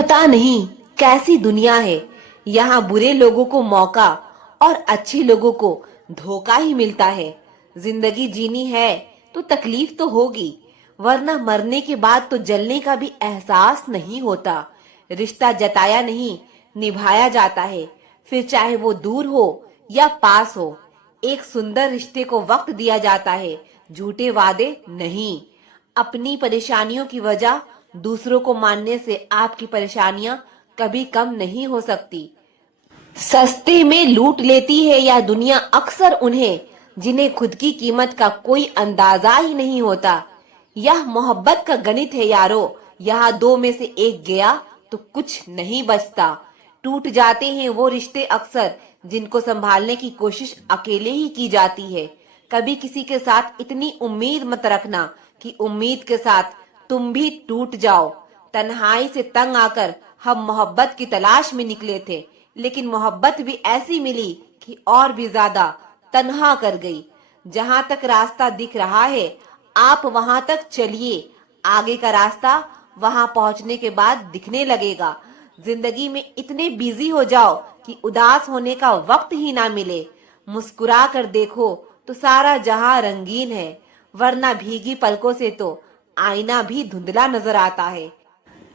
पता नहीं कैसी दुनिया है। यहाँ बुरे लोगों को मौका और अच्छे लोगों को धोखा ही मिलता है। जिंदगी जीनी है तो तकलीफ तो होगी, वरना मरने के बाद तो जलने का भी एहसास नहीं होता। रिश्ता जताया नहीं, निभाया जाता है, फिर चाहे वो दूर हो या पास हो। एक सुंदर रिश्ते को वक्त दिया जाता है, झूठे वादे नहीं। अपनी परेशानियों की वजह दूसरों को मानने से आपकी परेशानियां कभी कम नहीं हो सकती। सस्ते में लूट लेती है या दुनिया अक्सर उन्हें जिन्हें खुद की कीमत का कोई अंदाजा ही नहीं होता। यह मोहब्बत का गणित है यारो, यहाँ दो में से एक गया तो कुछ नहीं बचता। टूट जाते हैं वो रिश्ते अक्सर जिनको संभालने की कोशिश अकेले ही की जाती है। कभी किसी के साथ इतनी उम्मीद मत रखना कि उम्मीद के साथ तुम भी टूट जाओ। तन्हाई से तंग आकर हम मोहब्बत की तलाश में निकले थे, लेकिन मोहब्बत भी ऐसी मिली कि और भी ज्यादा तन्हा कर गई। जहां तक रास्ता दिख रहा है आप वहां तक चलिए, आगे का रास्ता वहां पहुंचने के बाद दिखने लगेगा। जिंदगी में इतने बिजी हो जाओ कि उदास होने का वक्त ही ना मिले। मुस्कुरा कर देखो तो सारा जहां रंगीन है, वरना भीगी पलकों से तो आईना भी धुंधला नजर आता है।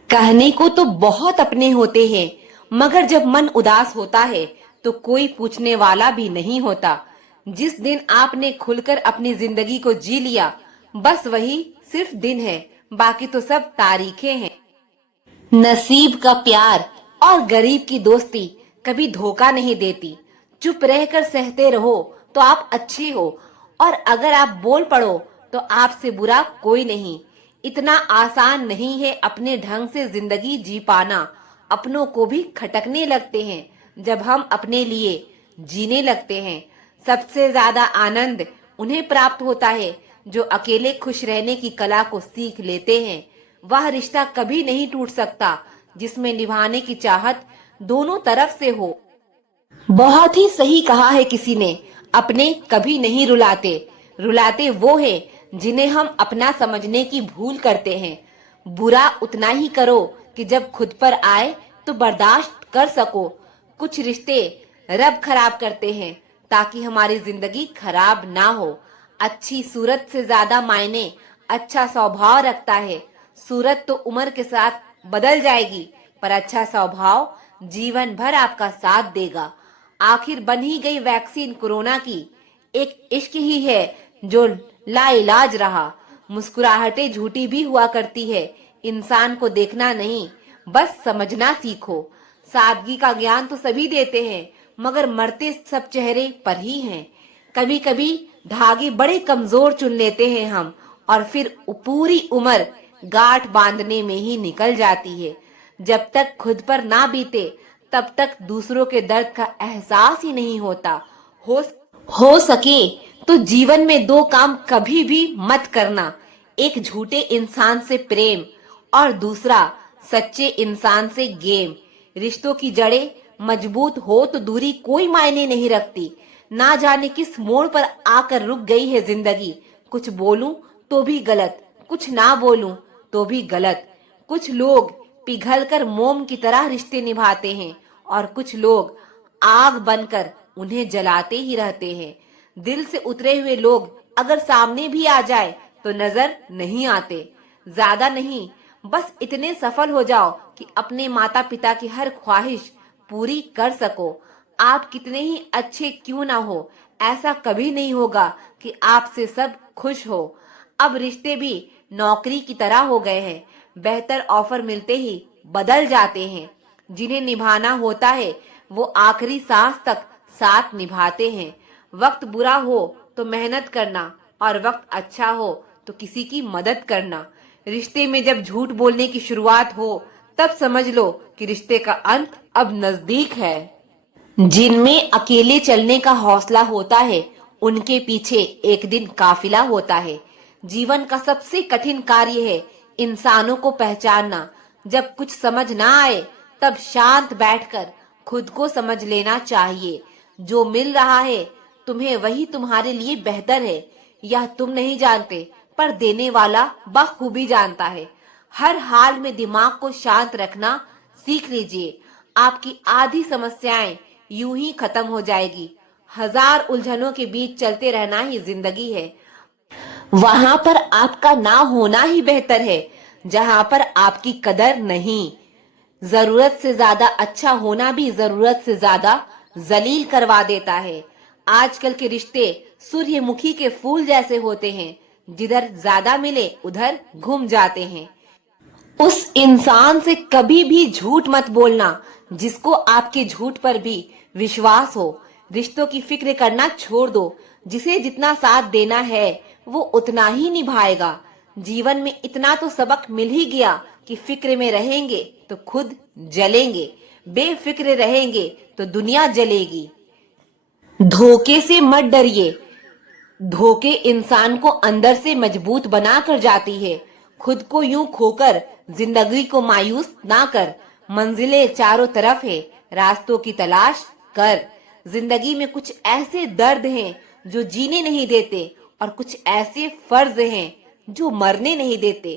कहने को तो बहुत अपने होते हैं, मगर जब मन उदास होता है तो कोई पूछने वाला भी नहीं होता। जिस दिन आपने खुलकर अपनी जिंदगी को जी लिया, बस वही सिर्फ दिन है, बाकी तो सब तारीखें हैं। नसीब का प्यार और गरीब की दोस्ती कभी धोखा नहीं देती। चुप रहकर सहते रहो तो आप अच्छे हो, और अगर आप बोल पड़ो तो आपसे बुरा कोई नहीं। इतना आसान नहीं है अपने ढंग से जिंदगी जी पाना। अपनों को भी खटकने लगते हैं जब हम अपने लिए जीने लगते हैं। सबसे ज्यादा आनंद उन्हें प्राप्त होता है जो अकेले खुश रहने की कला को सीख लेते हैं। वह रिश्ता कभी नहीं टूट सकता जिसमें निभाने की चाहत दोनों तरफ से हो। बहुत ही सही कहा है किसी ने, अपने कभी नहीं रुलाते, रुलाते वो है जिन्हें हम अपना समझने की भूल करते हैं। बुरा उतना ही करो कि जब खुद पर आए तो बर्दाश्त कर सको। कुछ रिश्ते रब खराब करते हैं ताकि हमारी जिंदगी खराब ना हो। अच्छी सूरत से ज्यादा मायने अच्छा स्वभाव रखता है। सूरत तो उम्र के साथ बदल जाएगी, पर अच्छा स्वभाव जीवन भर आपका साथ देगा। आखिर बन ही गई वैक्सीन कोरोना की। एक इश्क ही है जो लाइलाज रहा। मुस्कुराहटें झूठी भी हुआ करती है। इंसान को देखना नहीं, बस समझना सीखो। सादगी का ज्ञान तो सभी देते हैं, मगर मरते सब चेहरे पर ही हैं। कभी कभी धागे बड़े कमजोर चुन लेते हैं हम, और फिर पूरी उम्र गांठ बांधने में ही निकल जाती है। जब तक खुद पर ना बीते तब तक दूसरों के दर्द का एहसास ही नहीं होता। हो सके तो जीवन में दो काम कभी भी मत करना। एक झूठे इंसान से प्रेम और दूसरा सच्चे इंसान से गेम। रिश्तों की जड़ें मजबूत हो तो दूरी कोई मायने नहीं रखती। ना जाने किस मोड़ पर आकर रुक गई है जिंदगी। कुछ बोलूं तो भी गलत, कुछ ना बोलूं तो भी गलत। कुछ लोग पिघलकर मोम की तरह रिश्ते निभाते हैं, और कुछ लोग आग बनकर उन्हें जलाते ही रहते हैं। दिल से उतरे हुए लोग अगर सामने भी आ जाए तो नजर नहीं आते। ज्यादा नहीं, बस इतने सफल हो जाओ कि अपने माता पिता की हर ख्वाहिश पूरी कर सको। आप कितने ही अच्छे क्यों ना हो, ऐसा कभी नहीं होगा कि आपसे सब खुश हो। अब रिश्ते भी नौकरी की तरह हो गए हैं, बेहतर ऑफर मिलते ही बदल जाते हैं। जिन्हें निभाना होता है वो आखिरी सांस तक साथ निभाते हैं। वक्त बुरा हो तो मेहनत करना, और वक्त अच्छा हो तो किसी की मदद करना। रिश्ते में जब झूठ बोलने की शुरुआत हो तब समझ लो कि रिश्ते का अंत अब नजदीक है। जिनमें अकेले चलने का हौसला होता है उनके पीछे एक दिन काफिला होता है। जीवन का सबसे कठिन कार्य है इंसानों को पहचानना। जब कुछ समझ ना आए तब शांत बैठकर खुद को समझ लेना चाहिए। जो मिल रहा है तुम्हें वही तुम्हारे लिए बेहतर है, यह तुम नहीं जानते पर देने वाला बखूबी जानता है। हर हाल में दिमाग को शांत रखना सीख लीजिए, आपकी आधी समस्याएं यूं ही खत्म हो जाएगी। हजार उलझनों के बीच चलते रहना ही जिंदगी है। वहां पर आपका ना होना ही बेहतर है, जहां पर आपकी कदर नहीं। जरूरत से ज्यादा अच्छा होना भी जरूरत से ज्यादा जलील करवा देता है। आजकल के रिश्ते सूर्यमुखी के फूल जैसे होते हैं, जिधर ज्यादा मिले उधर घूम जाते हैं। उस इंसान से कभी भी झूठ मत बोलना जिसको आपके झूठ पर भी विश्वास हो। रिश्तों की फिक्र करना छोड़ दो, जिसे जितना साथ देना है वो उतना ही निभाएगा। जीवन में इतना तो सबक मिल ही गया कि फिक्र में रहेंगे तो खुद जलेंगे, बेफिक्र रहेंगे तो दुनिया जलेगी। धोखे से मत डरिए, धोखे इंसान को अंदर से मजबूत बना कर जाती है। खुद को यूं खोकर जिंदगी को मायूस ना कर। मंजिलें चारों तरफ है, रास्तों की तलाश कर। जिंदगी में कुछ ऐसे दर्द हैं जो जीने नहीं देते, और कुछ ऐसे फर्ज हैं जो मरने नहीं देते।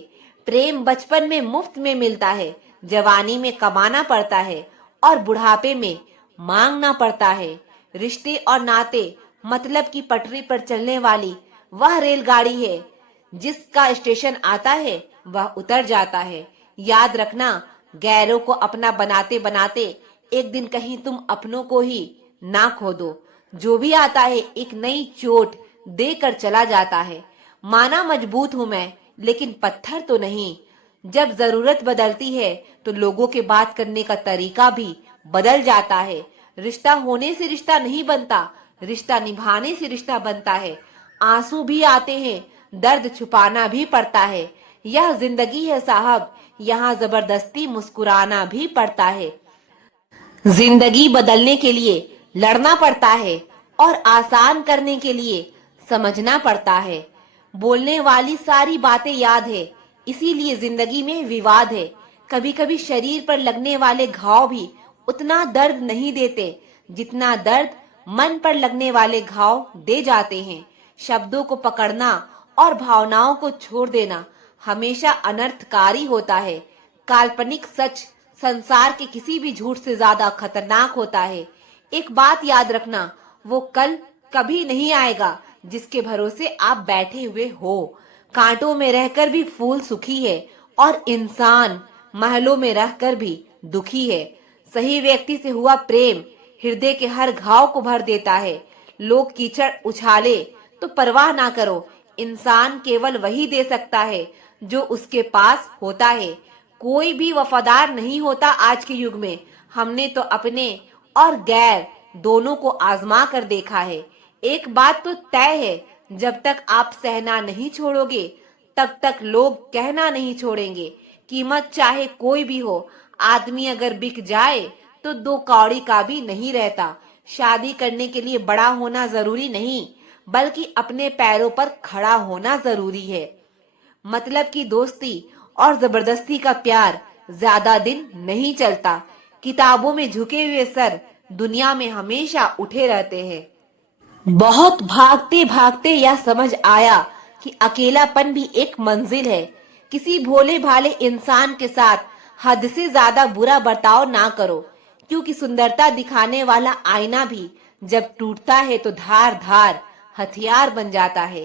प्रेम बचपन में मुफ्त में मिलता है, जवानी में कमाना पड़ता है और बुढ़ापे में मांगना पड़ता है। रिश्ते और नाते मतलब की पटरी पर चलने वाली वह रेलगाड़ी है, जिसका स्टेशन आता है वह उतर जाता है। याद रखना, गैरों को अपना बनाते बनाते एक दिन कहीं तुम अपनों को ही ना खो दो। जो भी आता है एक नई चोट देकर चला जाता है। माना मजबूत हूं मैं, लेकिन पत्थर तो नहीं। जब जरूरत बदलती है तो लोगों के बात करने का तरीका भी बदल जाता है। रिश्ता होने से रिश्ता नहीं बनता, रिश्ता निभाने से रिश्ता बनता है। आंसू भी आते हैं, दर्द छुपाना भी पड़ता है। यह जिंदगी है साहब, यहाँ जबरदस्ती मुस्कुराना भी पड़ता है। जिंदगी बदलने के लिए लड़ना पड़ता है और आसान करने के लिए समझना पड़ता है। बोलने वाली सारी बातें याद है, इसीलिए जिंदगी में विवाद है। कभी कभी शरीर पर लगने वाले घाव भी उतना दर्द नहीं देते जितना दर्द मन पर लगने वाले घाव दे जाते हैं। शब्दों को पकड़ना और भावनाओं को छोड़ देना हमेशा अनर्थकारी होता है। काल्पनिक सच संसार के किसी भी झूठ से ज्यादा खतरनाक होता है। एक बात याद रखना, वो कल कभी नहीं आएगा जिसके भरोसे आप बैठे हुए हो। कांटों में रहकर भी फूल सुखी है और इंसान महलों में रहकर भी दुखी है। सही व्यक्ति से हुआ प्रेम हृदय के हर घाव को भर देता है। लोग कीचड़ उछाले तो परवाह ना करो, इंसान केवल वही दे सकता है जो उसके पास होता है। कोई भी वफादार नहीं होता आज के युग में। हमने तो अपने और गैर दोनों को आजमा कर देखा है। एक बात तो तय है, जब तक आप सहना नहीं छोड़ोगे तब तक लोग कहना नहीं छोड़ेंगे। कीमत चाहे कोई भी हो, आदमी अगर बिक जाए तो दो कौड़ी का भी नहीं रहता। शादी करने के लिए बड़ा होना जरूरी नहीं, बल्कि अपने पैरों पर खड़ा होना जरूरी है। मतलब की दोस्ती और जबरदस्ती का प्यार ज्यादा दिन नहीं चलता। किताबों में झुके हुए सर दुनिया में हमेशा उठे रहते हैं। बहुत भागते भागते यह समझ आया कि अकेलापन भी एक मंजिल है। किसी भोले भाले इंसान के साथ हद से ज्यादा बुरा बर्ताव ना करो, क्योंकि सुंदरता दिखाने वाला आईना भी जब टूटता है तो धार धार हथियार बन जाता है।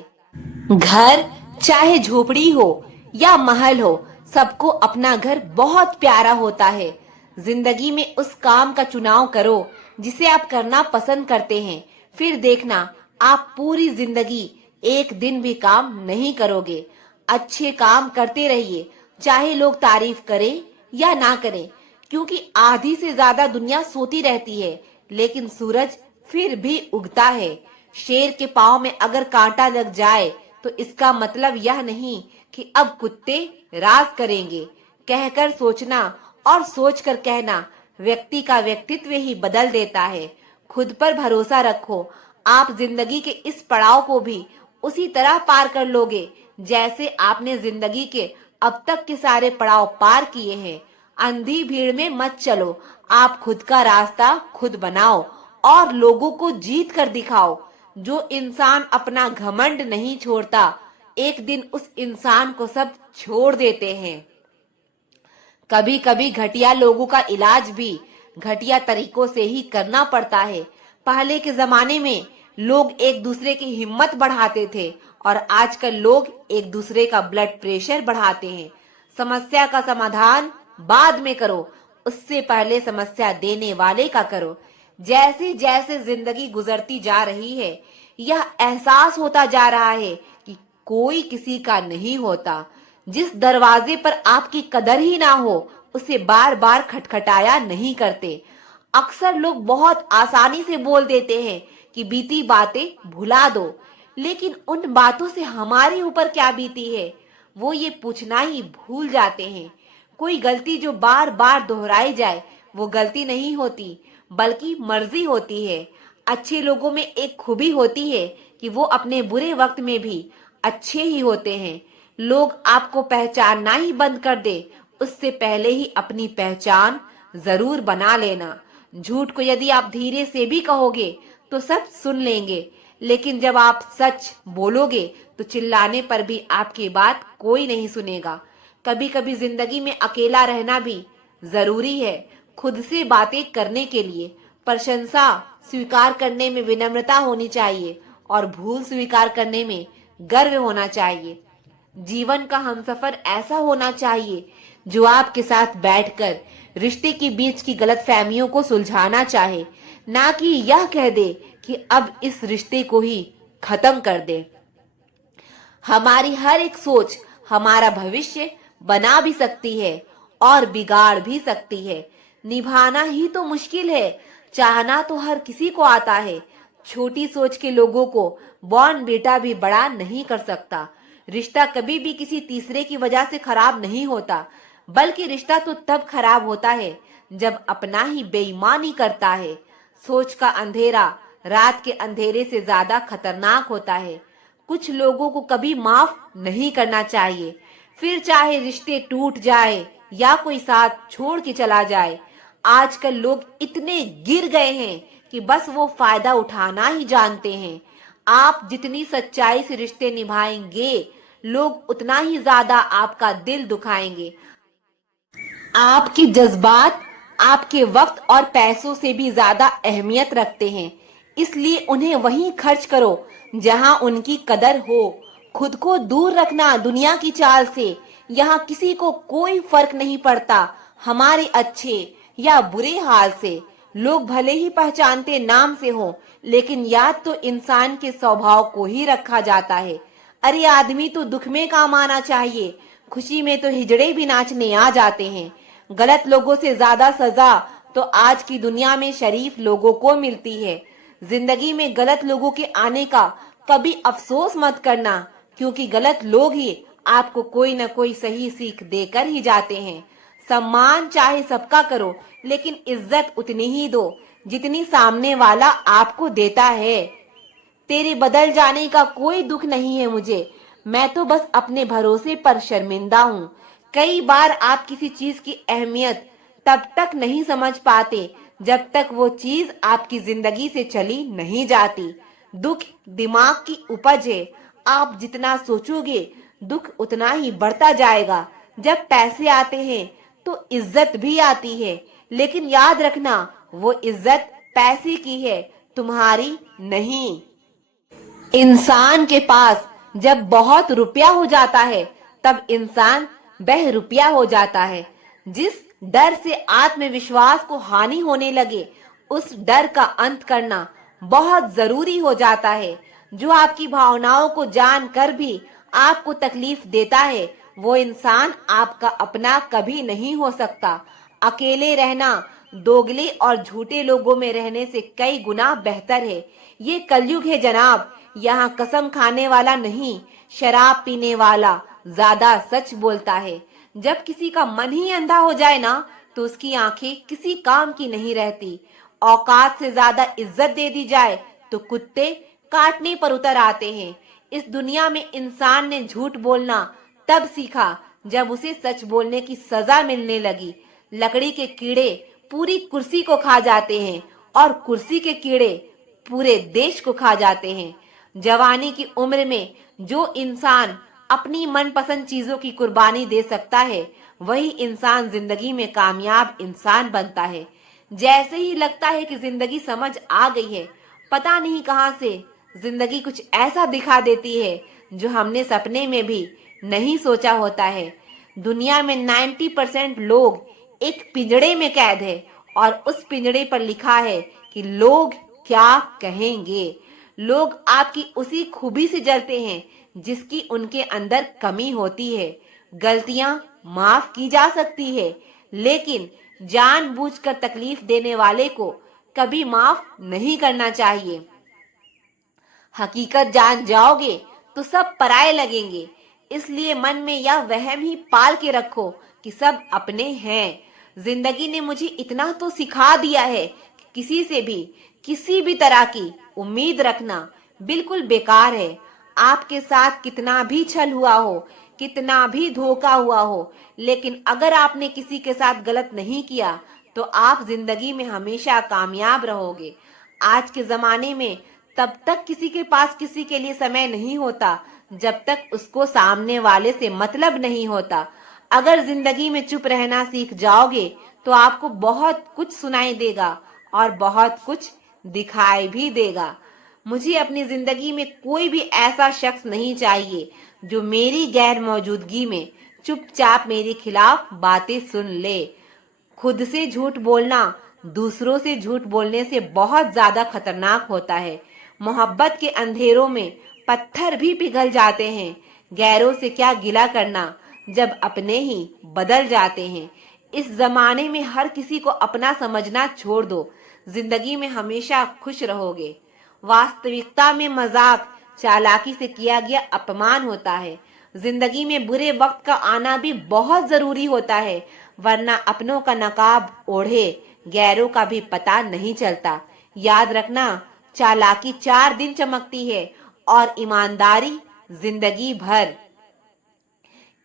घर चाहे झोपड़ी हो या महल हो, सबको अपना घर बहुत प्यारा होता है। जिंदगी में उस काम का चुनाव करो जिसे आप करना पसंद करते हैं, फिर देखना आप पूरी जिंदगी एक दिन भी काम नहीं करोगे। अच्छे काम करते रहिए, चाहे लोग तारीफ करें या ना करें, क्योंकि आधी से ज्यादा दुनिया सोती रहती है, लेकिन सूरज फिर भी उगता है। शेर के पांव में अगर कांटा लग जाए तो इसका मतलब यह नहीं कि अब कुत्ते राज करेंगे। कहकर सोचना और सोचकर कहना व्यक्ति का व्यक्तित्व ही बदल देता है। खुद पर भरोसा रखो, आप जिंदगी के इस पड़ाव को भी उसी तरह पार कर लोगे जैसे आपने जिंदगी के अब तक के सारे पड़ाव पार किए हैं। अंधी भीड़ में मत चलो, आप खुद का रास्ता खुद बनाओ और लोगों को जीत कर दिखाओ। जो इंसान अपना घमंड नहीं छोड़ता, एक दिन उस इंसान को सब छोड़ देते हैं। कभी कभी घटिया लोगों का इलाज भी घटिया तरीकों से ही करना पड़ता है। पहले के जमाने में लोग एक दूसरे की हिम्मत बढ़ाते थे और आजकल लोग एक दूसरे का ब्लड प्रेशर बढ़ाते हैं। समस्या का समाधान बाद में करो, उससे पहले समस्या देने वाले का करो। जैसे जैसे जिंदगी गुजरती जा रही है, यह एहसास होता जा रहा है कि कोई किसी का नहीं होता। जिस दरवाजे पर आपकी कदर ही ना हो, उसे बार बार खटखटाया नहीं करते। अक्सर लोग बहुत आसानी से बोल देते हैं कि बीती बातें भुला दो, लेकिन उन बातों से हमारे ऊपर क्या बीती है, वो ये पूछना ही भूल जाते हैं। कोई गलती जो बार बार दोहराई जाए, वो गलती नहीं होती, बल्कि मर्जी होती है। अच्छे लोगों में एक खूबी होती है कि वो अपने बुरे वक्त में भी अच्छे ही होते हैं। लोग आपको पहचानना ही बंद कर दे, उससे पहले ही अपनी पहचान जरूर बना लेना। झूठ को यदि आप धीरे से भी कहोगे तो सब सुन लेंगे, लेकिन जब आप सच बोलोगे तो चिल्लाने पर भी आपकी बात कोई नहीं सुनेगा। कभी कभी जिंदगी में अकेला रहना भी जरूरी है, खुद से बातें करने के लिए। प्रशंसा स्वीकार करने में विनम्रता होनी चाहिए और भूल स्वीकार करने में गर्व होना चाहिए। जीवन का हमसफर ऐसा होना चाहिए जो आपके साथ बैठकर रिश्ते के बीच की गलतफहमियों को सुलझाना चाहे, ना कि यह कह दे कि अब इस रिश्ते को ही खत्म कर दे। हमारी हर एक सोच हमारा भविष्य बना भी सकती है और बिगाड़ भी सकती है। निभाना ही तो मुश्किल है, चाहना तो हर किसी को आता है। छोटी सोच के लोगों को बॉर्न बेटा भी बड़ा नहीं कर सकता। रिश्ता कभी भी किसी तीसरे की वजह से खराब नहीं होता, बल्कि रिश्ता तो तब खराब होता है जब अपना ही बेईमानी करता है। सोच का अंधेरा रात के अंधेरे से ज्यादा खतरनाक होता है। कुछ लोगों को कभी माफ नहीं करना चाहिए, फिर चाहे रिश्ते टूट जाए या कोई साथ छोड़ के चला जाए। आजकल लोग इतने गिर गए हैं कि बस वो फायदा उठाना ही जानते हैं। आप जितनी सच्चाई से रिश्ते निभाएंगे, लोग उतना ही ज्यादा आपका दिल दुखाएंगे। आपके जज्बात आपके वक्त और पैसों से भी ज्यादा अहमियत रखते हैं, इसलिए उन्हें वहीं खर्च करो जहां उनकी कदर हो। खुद को दूर रखना दुनिया की चाल से। यहाँ किसी को कोई फर्क नहीं पड़ता हमारे अच्छे या बुरे हाल से। लोग भले ही पहचानते नाम से हो, लेकिन याद तो इंसान के स्वभाव को ही रखा जाता है। अरे आदमी तो दुख में काम आना चाहिए, खुशी में तो हिजड़े भी नाचने आ जाते हैं। गलत लोगों से ज्यादा सजा तो आज की दुनिया में शरीफ लोगों को मिलती है। जिंदगी में गलत लोगों के आने का कभी अफसोस मत करना, क्योंकि गलत लोग ही आपको कोई न कोई सही सीख देकर ही जाते हैं। सम्मान चाहे सबका करो, लेकिन इज्जत उतनी ही दो जितनी सामने वाला आपको देता है। तेरे बदल जाने का कोई दुख नहीं है मुझे, मैं तो बस अपने भरोसे पर शर्मिंदा हूँ। कई बार आप किसी चीज की अहमियत तब तक नहीं समझ पाते जब तक वो चीज आपकी जिंदगी से चली नहीं जाती। दुख दिमाग की उपज है, आप जितना सोचोगे दुख उतना ही बढ़ता जाएगा। जब पैसे आते हैं तो इज्जत भी आती है, लेकिन याद रखना वो इज्जत पैसे की है, तुम्हारी नहीं। इंसान के पास जब बहुत रुपया हो जाता है तब इंसान बहरुपया हो जाता है। जिस डर से आत्मविश्वास को हानि होने लगे, उस डर का अंत करना बहुत जरूरी हो जाता है। जो आपकी भावनाओं को जानकर भी आपको तकलीफ देता है, वो इंसान आपका अपना कभी नहीं हो सकता। अकेले रहना दोगले और झूठे लोगों में रहने से कई गुना बेहतर है। ये कलयुग है जनाब, यहाँ कसम खाने वाला नहीं, शराब पीने वाला ज्यादा सच बोलता है। जब किसी का मन ही अंधा हो जाए ना, तो उसकी आंखें किसी काम की नहीं रहती। औकात से ज्यादा इज्जत दे दी जाए तो कुत्ते काटने पर उतर आते हैं। इस दुनिया में इंसान ने झूठ बोलना तब सीखा जब उसे सच बोलने की सजा मिलने लगी। लकड़ी के कीड़े पूरी कुर्सी को खा जाते हैं और कुर्सी के कीड़े पूरे देश को खा जाते हैं। जवानी की उम्र में जो इंसान अपनी मनपसंद चीजों की कुर्बानी दे सकता है, वही इंसान जिंदगी में कामयाब इंसान बनता है। जैसे ही लगता है कि जिंदगी समझ आ गई है, पता नहीं कहां से जिंदगी कुछ ऐसा दिखा देती है जो हमने सपने में भी नहीं सोचा होता है। दुनिया में 90% लोग एक पिंजड़े में कैद है और उस पिंजड़े पर लिखा है कि लोग क्या कहेंगे। लोग आपकी उसी खूबी से जलते हैं जिसकी उनके अंदर कमी होती है। गलतियां माफ की जा सकती है, लेकिन जानबूझकर तकलीफ देने वाले को कभी माफ नहीं करना चाहिए। हकीकत जान जाओगे तो सब पराये लगेंगे, इसलिए मन में यह वहम ही पाल के रखो कि सब अपने हैं। जिंदगी ने मुझे इतना तो सिखा दिया है कि किसी से भी किसी भी तरह की उम्मीद रखना बिल्कुल बेकार है। आपके साथ कितना भी छल हुआ हो, कितना भी धोखा हुआ हो, लेकिन अगर आपने किसी के साथ गलत नहीं किया तो आप जिंदगी में हमेशा कामयाब रहोगे। आज के जमाने में तब तक किसी के पास किसी के लिए समय नहीं होता जब तक उसको सामने वाले से मतलब नहीं होता। अगर जिंदगी में चुप रहना सीख जाओगे तो आपको बहुत कुछ सुनाई देगा और बहुत कुछ दिखाई भी देगा। मुझे अपनी जिंदगी में कोई भी ऐसा शख्स नहीं चाहिए जो मेरी गैर मौजूदगी में चुपचाप मेरे खिलाफ बातें सुन ले। खुद से झूठ बोलना दूसरों से झूठ बोलने से बहुत ज्यादा खतरनाक होता है। मोहब्बत के अंधेरों में पत्थर भी पिघल जाते हैं। गैरों से क्या गिला करना जब अपने ही बदल जाते हैं। इस जमाने में हर किसी को अपना समझना छोड़ दो, जिंदगी में हमेशा खुश रहोगे। वास्तविकता में मजाक चालाकी से किया गया अपमान होता है। जिंदगी में बुरे वक्त का आना भी बहुत जरूरी होता है, वरना अपनों का नकाब ओढ़े गैरों का भी पता नहीं चलता। याद रखना, चालाकी 4 दिन चमकती है और ईमानदारी जिंदगी भर।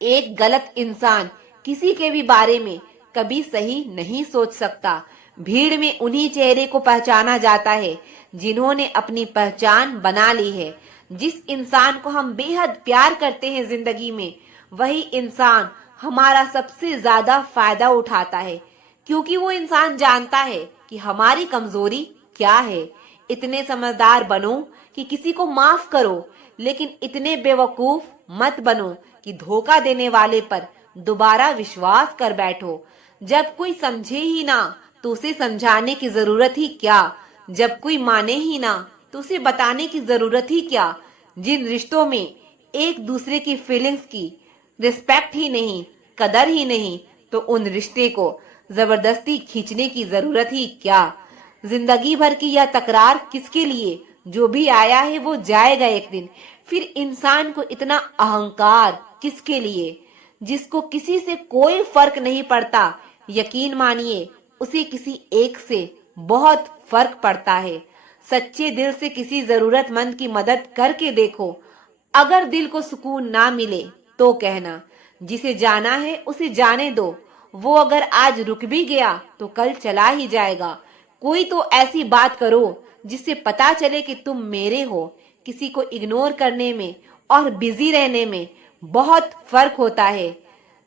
एक गलत इंसान किसी के भी बारे में कभी सही नहीं सोच सकता। भीड़ में उन्हीं चेहरे को पहचाना जाता है जिन्होंने अपनी पहचान बना ली है। जिस इंसान को हम बेहद प्यार करते हैं जिंदगी में, वही इंसान हमारा सबसे ज्यादा फायदा उठाता है, क्योंकि वो इंसान जानता है कि हमारी कमजोरी क्या है। इतने समझदार बनो कि किसी को माफ करो, लेकिन इतने बेवकूफ मत बनो कि धोखा देने वाले पर दोबारा विश्वास कर बैठो। जब कोई समझे ही ना तो उसे समझाने की जरूरत ही क्या। जब कोई माने ही ना तो उसे बताने की जरूरत ही क्या। जिन रिश्तों में एक दूसरे की फीलिंग्स की रिस्पेक्ट ही नहीं, कदर ही नहीं, तो उन रिश्ते को जबरदस्ती खींचने की जरूरत ही क्या। जिंदगी भर की यह तकरार किसके लिए। जो भी आया है वो जाएगा एक दिन। फिर इंसान को इतना अहंकार किसके लिए, जिसको किसी से कोई फर्क नहीं पड़ता। यकीन मानिए, उसे किसी एक से बहुत फर्क पड़ता है। सच्चे दिल से किसी जरूरतमंद की मदद करके देखो। अगर दिल को सुकून ना मिले तो कहना, जिसे जाना है उसे जाने दो। वो अगर आज रुक भी गया तो कल चला ही जाएगा। कोई तो ऐसी बात करो जिससे पता चले कि तुम मेरे हो। किसी को इग्नोर करने में और बिजी रहने में बहुत फर्क होता है।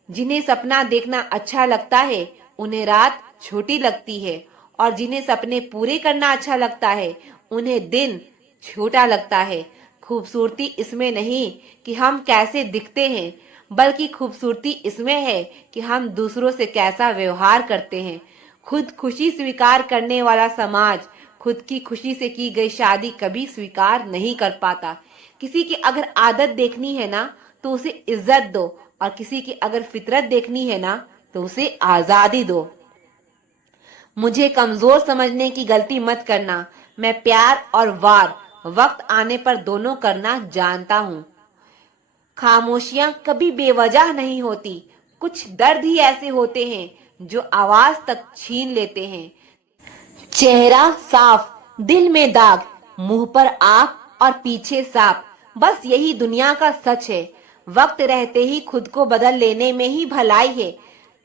जिन्हें सपना देखना अच्छा लगता है उन्हें रात छोटी लगती है, और जिन्हें सपने पूरे करना अच्छा लगता है उन्हें दिन छोटा लगता है। खूबसूरती इसमें नहीं कि हम कैसे दिखते हैं, बल्कि खूबसूरती इसमें है कि हम दूसरों से कैसा व्यवहार करते हैं। खुद खुशी स्वीकार करने वाला समाज खुद की खुशी से की गई शादी कभी स्वीकार नहीं कर पाता। किसी की अगर आदत देखनी है ना तो उसे इज्जत दो, और किसी की अगर फितरत देखनी है ना तो उसे आजादी दो। मुझे कमजोर समझने की गलती मत करना। मैं प्यार और वार वक्त आने पर दोनों करना जानता हूँ। खामोशियां कभी बेवजह नहीं होती। कुछ दर्द ही ऐसे होते हैं जो आवाज तक छीन लेते हैं। चेहरा साफ, दिल में दाग, मुंह पर आग और पीछे सांप, बस यही दुनिया का सच है। वक्त रहते ही खुद को बदल लेने में ही भलाई है,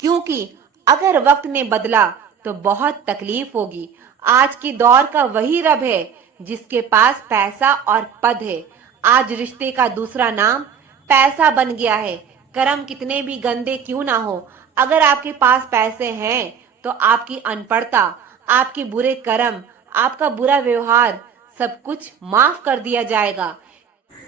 क्योंकि अगर वक्त ने बदला तो बहुत तकलीफ होगी। आज के दौर का वही रब है जिसके पास पैसा और पद है। आज रिश्ते का दूसरा नाम पैसा बन गया है। कर्म कितने भी गंदे क्यों ना हो, अगर आपके पास पैसे हैं तो आपकी अनपढ़ता, आपके बुरे कर्म, आपका बुरा व्यवहार सब कुछ माफ कर दिया जाएगा।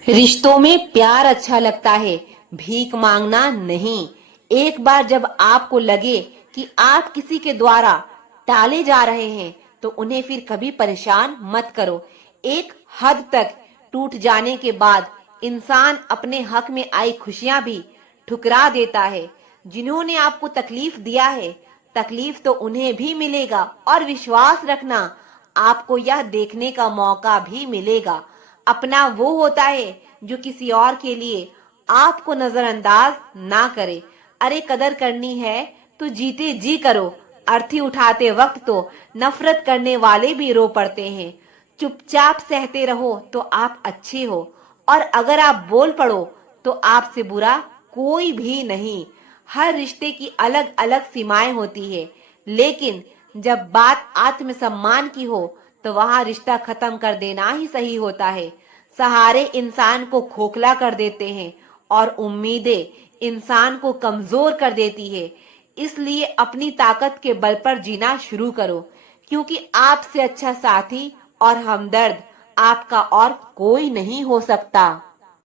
रिश्तों में प्यार अच्छा लगता है, भीख मांगना नहीं। एक बार जब आपको लगे कि आप किसी के द्वारा टाले जा रहे हैं तो उन्हें फिर कभी परेशान मत करो। एक हद तक टूट जाने के बाद इंसान अपने हक में आई खुशियां भी ठुकरा देता है। जिन्होंने आपको तकलीफ दिया है, तकलीफ तो उन्हें भी मिलेगा, और विश्वास रखना, आपको यह देखने का मौका भी मिलेगा। अपना वो होता है जो किसी और के लिए आपको नजरअंदाज ना करे। अरे कदर करनी है तो जीते जी करो। अर्थी उठाते वक्त तो नफरत करने वाले भी रो पड़ते हैं। चुपचाप सहते रहो तो आप अच्छे हो, और अगर आप बोल पड़ो तो आपसे बुरा कोई भी नहीं। हर रिश्ते की अलग अलग सीमाएं होती है, लेकिन जब बात आत्मसम्मान की हो तो वहां रिश्ता खत्म कर देना ही सही होता है। सहारे इंसान को खोखला कर देते हैं और उम्मीदें इंसान को कमजोर कर देती है। इसलिए अपनी ताकत के बल पर जीना शुरू करो, क्योंकि आपसे अच्छा साथी और हमदर्द आपका और कोई नहीं हो सकता।